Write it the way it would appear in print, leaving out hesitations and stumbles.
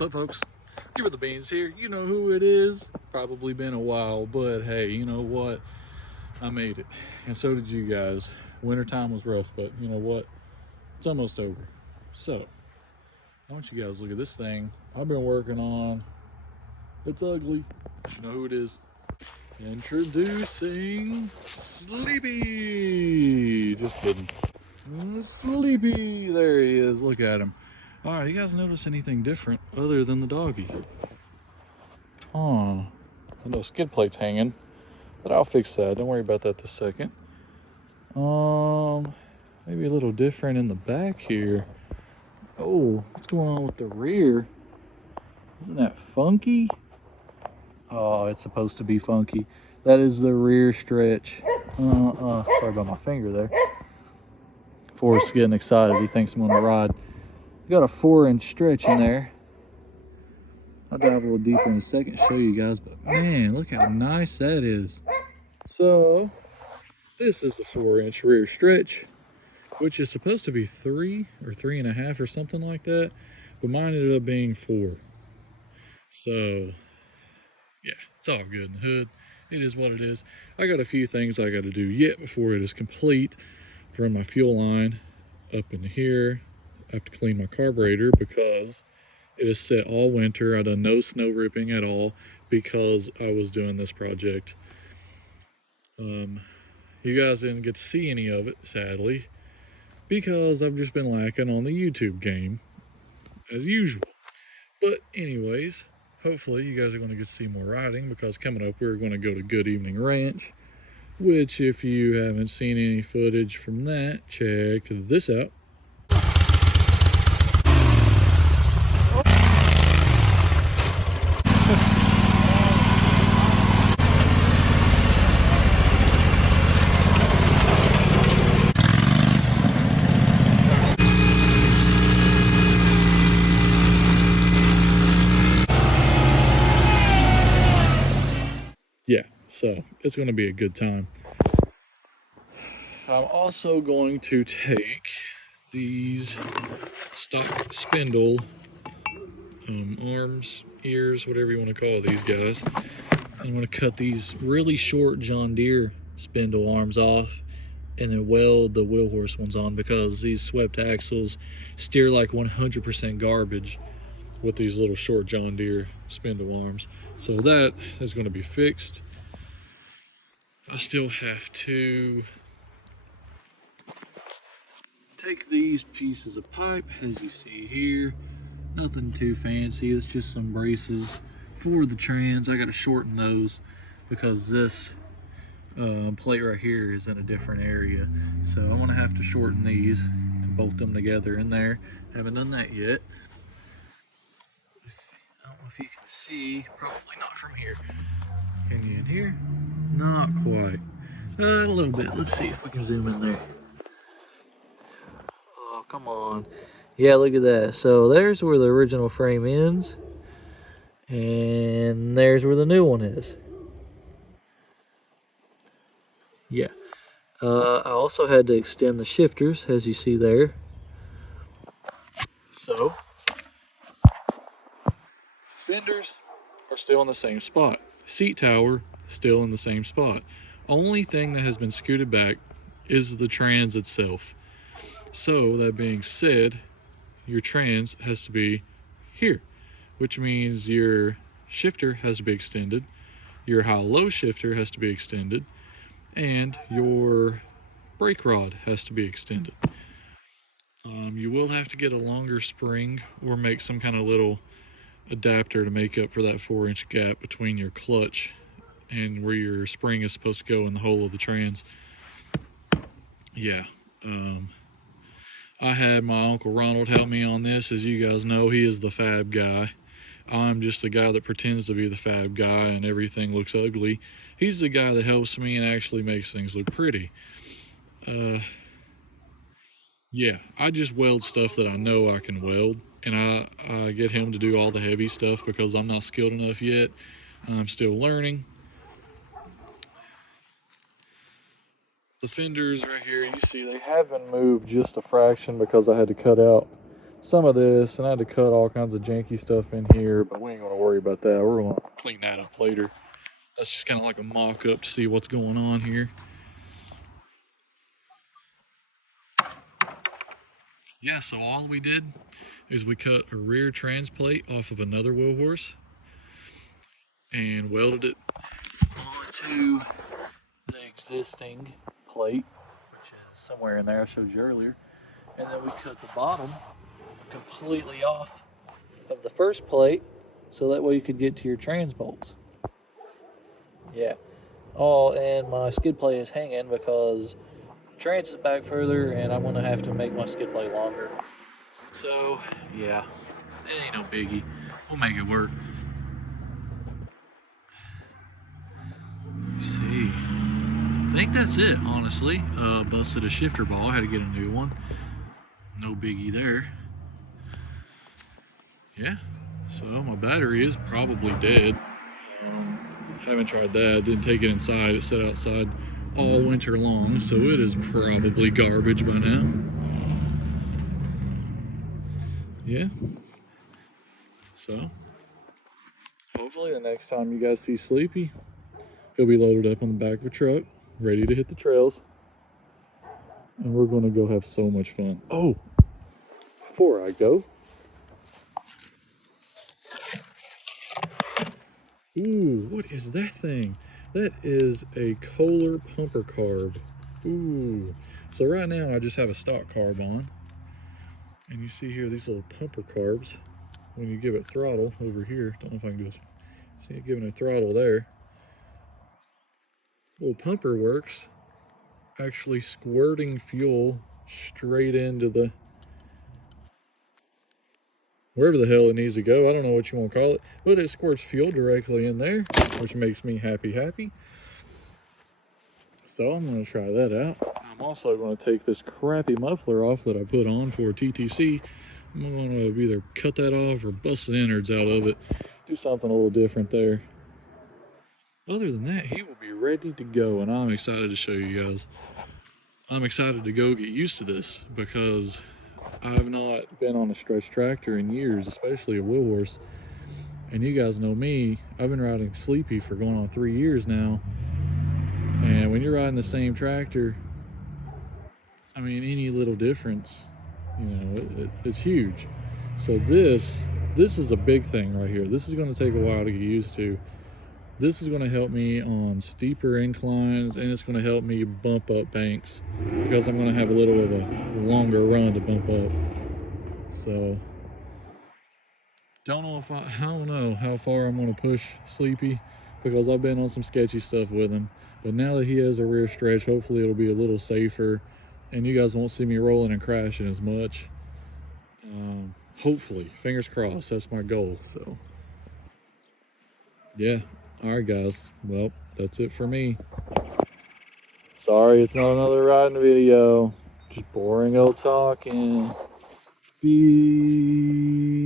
What's up, folks? Give it the beans here. You know who it is. Probably been a while, but hey, you know what? I made it, and so did you guys. Wintertime was rough, but you know what? It's almost over. So, I want you guys to look at this thing I've been working on. It's ugly, but you know who it is. Introducing Sleepy. Just kidding. Sleepy. There he is. Look at him. All right, you guys notice anything different other than the doggy? Oh, I know skid plate's hanging, but I'll fix that. Don't worry about that this second. Maybe a little different in the back here. Oh, what's going on with the rear? Isn't that funky? Oh, it's supposed to be funky. That is the rear stretch. Sorry about my finger there. Forrest's getting excited. He thinks I'm gonna ride. Got a 4-inch stretch in there. I'll dive a little deeper in a second, show you guys, but man, look how nice that is. So, this is the 4-inch rear stretch, which is supposed to be 3 or 3.5 or something like that, but mine ended up being 4. So, yeah, it's all good in the hood. It is what it is. I got a few things I got to do yet before it is complete. Run my fuel line up in here. I have to clean my carburetor because it is set all winter. I done no snow ripping at all because I was doing this project. You guys didn't get to see any of it, sadly, because I've just been lacking on the YouTube game, as usual. But anyways, hopefully you guys are going to get to see more riding, because coming up we're going to go to Good Evening Ranch, which if you haven't seen any footage from that, check this out. Yeah, so it's going to be a good time. I'm also going to take these stock spindle arms, ears, whatever you want to call these guys. I'm going to cut these really short John Deere spindle arms off and then weld the wheel horse ones on, because these swept axles steer like 100% garbage with these little short John Deere spindle arms. So that is going to be fixed. I still have to take these pieces of pipe, as you see here. Nothing too fancy, it's just some braces for the trans. I got to shorten those because this plate right here is in a different area. So I'm gonna have to shorten these and bolt them together in there. Haven't done that yet. I don't know if you can see, probably not from here. Can you in here? Not quite. A little bit. Let's see if we can zoom in there. Oh, come on. Yeah, look at that. So there's where the original frame ends, and there's where the new one is. Yeah. I also had to extend the shifters, as you see there. So, fenders are still in the same spot. Seat tower, still in the same spot. Only thing that has been scooted back is the trans itself. So, that being said, your trans has to be here, which means your shifter has to be extended, your high-low shifter has to be extended, and your brake rod has to be extended. You will have to get a longer spring or make some kind of little adapter to make up for that 4-inch gap between your clutch and where your spring is supposed to go in the hole of the trans. Yeah. I had my Uncle Ronald help me on this. As you guys know, he is the fab guy. I'm just the guy that pretends to be the fab guy and everything looks ugly. He's the guy that helps me and actually makes things look pretty. Yeah, I just weld stuff that I know I can weld, and I get him to do all the heavy stuff because I'm not skilled enough yet. I'm still learning. The fenders right here, you see they have been moved just a fraction because I had to cut out some of this, and I had to cut all kinds of janky stuff in here, but we ain't gonna worry about that. We're gonna clean that up later. That's just kind of like a mock-up to see what's going on here. Yeah, so all we did is we cut a rear trans plate off of another wheel horse and welded it onto the existing plate, which is somewhere in there I showed you earlier. And then we cut the bottom completely off of the first plate so that way you could get to your trans bolts. Yeah. Oh, and my skid plate is hanging because trans is back further and I'm gonna have to make my skid plate longer. So yeah, it ain't no biggie. We'll make it work. Let's see. I think that's it, honestly. Busted a shifter ball, had to get a new one. No biggie there. Yeah, so my battery is probably dead. Haven't tried that, didn't take it inside. It sat outside all winter long, so it is probably garbage by now. Yeah. So, hopefully the next time you guys see Sleepy, he'll be loaded up on the back of a truck, ready to hit the trails. And we're gonna go have so much fun. Oh, before I go, ooh, what is that thing? That is a Kohler pumper carb. Ooh, so right now I just have a stock carb on. And you see here these little pumper carbs. When you give it throttle over here, don't know if I can do this. See it giving a throttle there. Little pumper works, actually squirting fuel straight into the, wherever the hell it needs to go. I don't know what you want to call it, but it squirts fuel directly in there, which makes me happy. So I'm going to try that out. I'm also going to take this crappy muffler off that I put on for TTC. I'm going to either cut that off or bust the innards out of it. Do something a little different there. Other than that, he will be ready to go, and I'm excited to show you guys. I'm excited to go get used to this because I've not been on a stretch tractor in years, especially a wheel horse. And you guys know me, I've been riding Sleepy for going on 3 years now. And when you're riding the same tractor, I mean, any little difference, you know, it's huge. So this is a big thing right here. This is going to take a while to get used to. This is going to help me on steeper inclines, and it's going to help me bump up banks because I'm going to have a little of a longer run to bump up. So don't know how far I'm going to push Sleepy because I've been on some sketchy stuff with him. But now that he has a rear stretch, hopefully it'll be a little safer and you guys won't see me rolling and crashing as much. Hopefully, fingers crossed, that's my goal. So yeah. All right, guys. Well, that's it for me. Sorry, it's not another riding video. Just boring old talking. Peace.